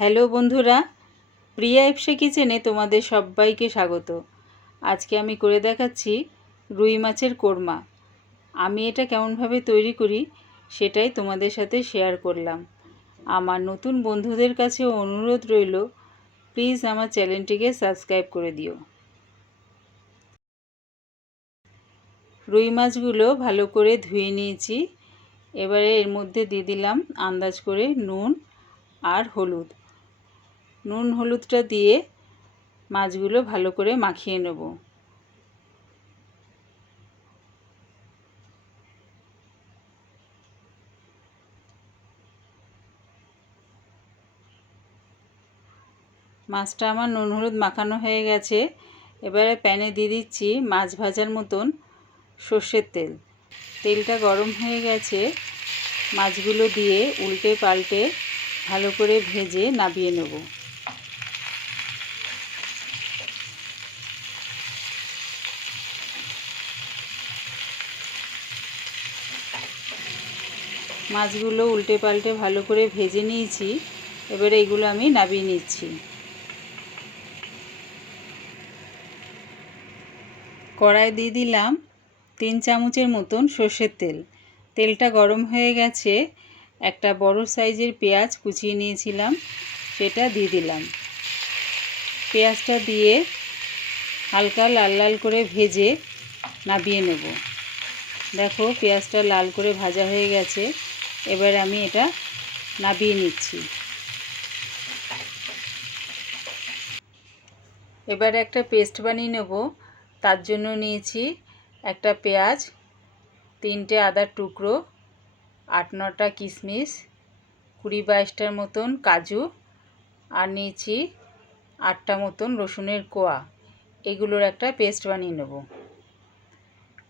Hello বন্ধুরা, প্রিয়া ইপসা কিচেনে তোমাদের সবাইকে স্বাগত। আজকে আমি করে দেখাচ্ছি রুই মাছের কোরমা। আমি এটা কেমনভাবে তৈরি করি সেটাই তোমাদের সাথে শেয়ার করলাম। আমার নতুন বন্ধুদের কাছে অনুরোধ রইল, প্লিজ আমার চ্যানেলটিকে সাবস্ক্রাইব করে দিও। রুই মাছগুলো ভালো করে ধুয়ে নিয়েছি। এবারে এর মধ্যে দিয়ে দিলাম আন্দাজ করে নুন আর হলুদ। নুন হলুদটা দিয়ে মাছগুলো ভালো করে মাখিয়ে নেব। মাছটা আমার নুন হলুদ মাখানো হয়ে গেছে। এবারে প্যানে দিয়ে দিচ্ছি মাছ ভাজার মতন সর্ষের তেল। তেলটা গরম হয়ে গেছে, মাছগুলো দিয়ে উল্টে পাল্টে ভালো করে ভেজে নামিয়ে নেব। মাছগুলো উল্টে পাল্টে ভালো করে ভেজে নিয়েছি। এবারে এগুলো আমি নামিয়ে নিচ্ছি। কড়াই দিয়ে দিলাম 3 চামচের মতন সর্ষের তেল। তেলটা গরম হয়ে গেছে, একটা বড় সাইজের পেঁয়াজ কুচিয়ে নিয়েছিলাম সেটা দিয়ে দিলাম। পেঁয়াজটা দিয়ে হালকা লাল লাল করে ভেজে নামিয়ে নেব। দেখো পেঁয়াজটা লাল করে ভাজা হয়ে গেছে। এবার আমি এটা নামিয়ে নিচ্ছি। এবার একটা পেস্ট বানিয়ে নেব। তার জন্য নিয়েছি একটা পেঁয়াজ, 3টে আদার টুকরো, 8-9টা কিশমিশ, 20-22টার মতন কাজু, আর নিয়েছি 8টা মতন রসুনের কোয়া। এগুলোর একটা পেস্ট বানিয়ে নেব।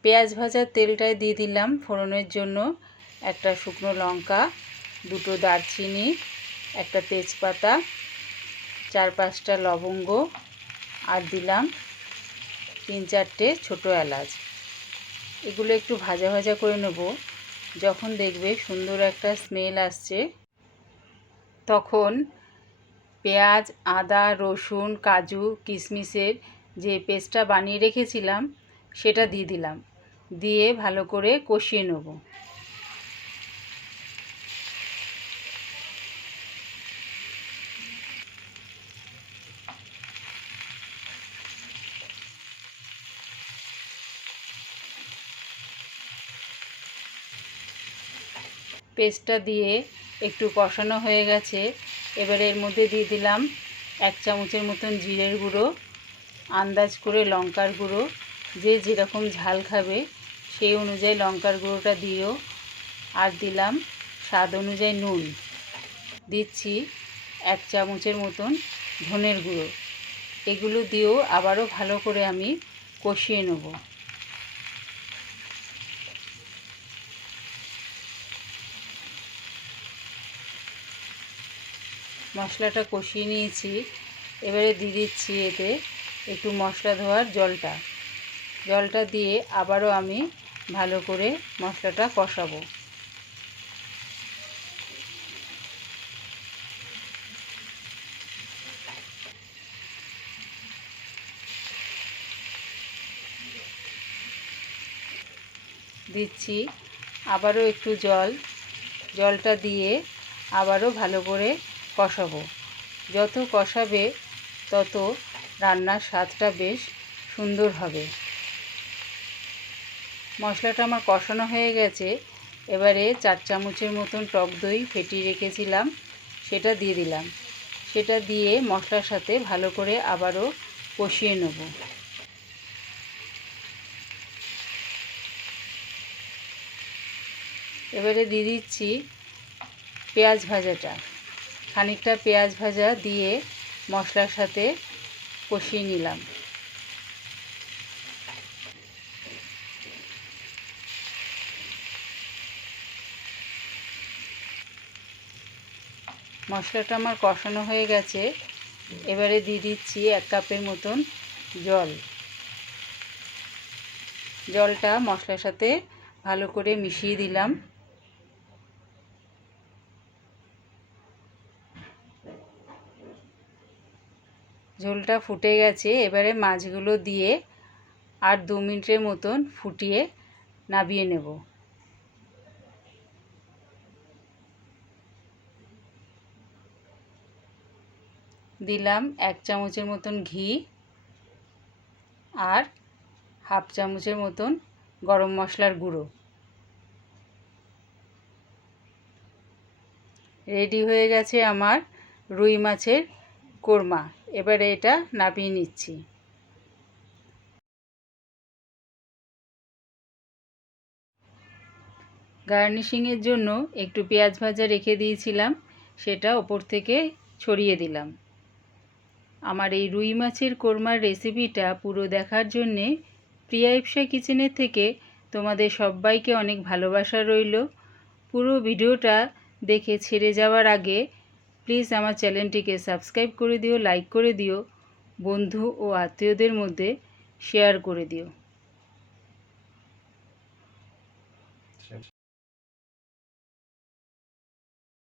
পেঁয়াজ ভাজার তেলটায় দিয়ে দিলাম ফোড়নের জন্য একটা শুকনো লঙ্কা, 2টো দারচিনি, একটা তেজপাতা, 4-5টা লবঙ্গ, আর দিলাম 3-4টে ছোটো এলাচ। এগুলো একটু ভাজা ভাজা করে নেব। যখন দেখবে সুন্দর একটা স্মেল আসছে, তখন পেঁয়াজ, আদা, রসুন, কাজু, কিশমিশের যে পেস্টটা বানিয়ে রেখেছিলাম সেটা দিয়ে দিলাম। দিয়ে ভালো করে কষিয়ে নেব। পেস্টটা দিয়ে একটু কষানো হয়ে গেছে। এবারে এর মধ্যে দিয়ে দিলাম 1 চামচের মতন জিরের গুঁড়ো, আন্দাজ করে লঙ্কার গুঁড়ো। যে যেরকম ঝাল খাবে সেই অনুযায়ী লঙ্কার গুঁড়োটা দিও। আর দিলাম স্বাদ অনুযায়ী নুন। দিচ্ছি 1 চামচের মতন ধনের গুঁড়ো। এগুলো দিয়েও আবারও ভালো করে আমি কষিয়ে নেব। মশলাটা কষিয়ে নিয়েছি। এবারে দিয়ে দিচ্ছি এতে একটু মশলা ধোয়ার জলটা দিয়ে আবারও আমি ভালো করে মশলাটা কষাবো। দিচ্ছি আবারও একটু জলটা দিয়ে আবারও ভালো করে কষাবো। যত কষাবে তত রান্নার স্বাদটা বেশ সুন্দর হবে। মশলাটা আমার কষানো হয়ে গেছে। এবারে 4 চামচের মতন টক দই ফেটিয়ে রেখেছিলাম সেটা দিয়ে দিলাম। সেটা দিয়ে মশলার সাথে ভালো করে আবারও কষিয়ে নেব। এবারে দিয়ে দিচ্ছি পেঁয়াজ ভাজাটা। খানিকটা পেঁয়াজ ভাজা দিয়ে মশলার সাথে কষিয়ে নিলাম। মশলাটা আমার কষানো হয়ে গেছে। এবারে দিয়ে দিচ্ছি 1 কাপের মতন জলটা মশলার সাথে ভালো করে মিশিয়ে দিলাম। ঝোলটা ফুটে গেছে, এবারে মাছগুলো দিয়ে আর 2 মিনিটের মতন ফুটিয়ে নামিয়ে নেব। দিলাম 1 চামচের মতন ঘি আর হাফ চামচের মতন গরম মশলার গুঁড়ো। রেডি হয়ে গেছে আমার রুই মাছের কোরমা। এবারে এটা নামিয়ে নিচ্ছি। গার্নিশিংয়ের জন্য একটু পেঁয়াজ ভাজা রেখে দিয়েছিলাম, সেটা ওপর থেকে ছড়িয়ে দিলাম। আমার এই রুই মাছের কোরমার রেসিপিটা পুরো দেখার জন্যে প্রিয়া ইপসা কিচেনের থেকে তোমাদের সবাইকে অনেক ভালোবাসা রইল। পুরো ভিডিওটা দেখে ছেড়ে যাওয়ার আগে প্লিজ আমার চ্যানেলটিকে সাবস্ক্রাইব করে দিও, লাইক করে দিও, বন্ধু ও আত্মীয়দের মধ্যে শেয়ার করে দিও।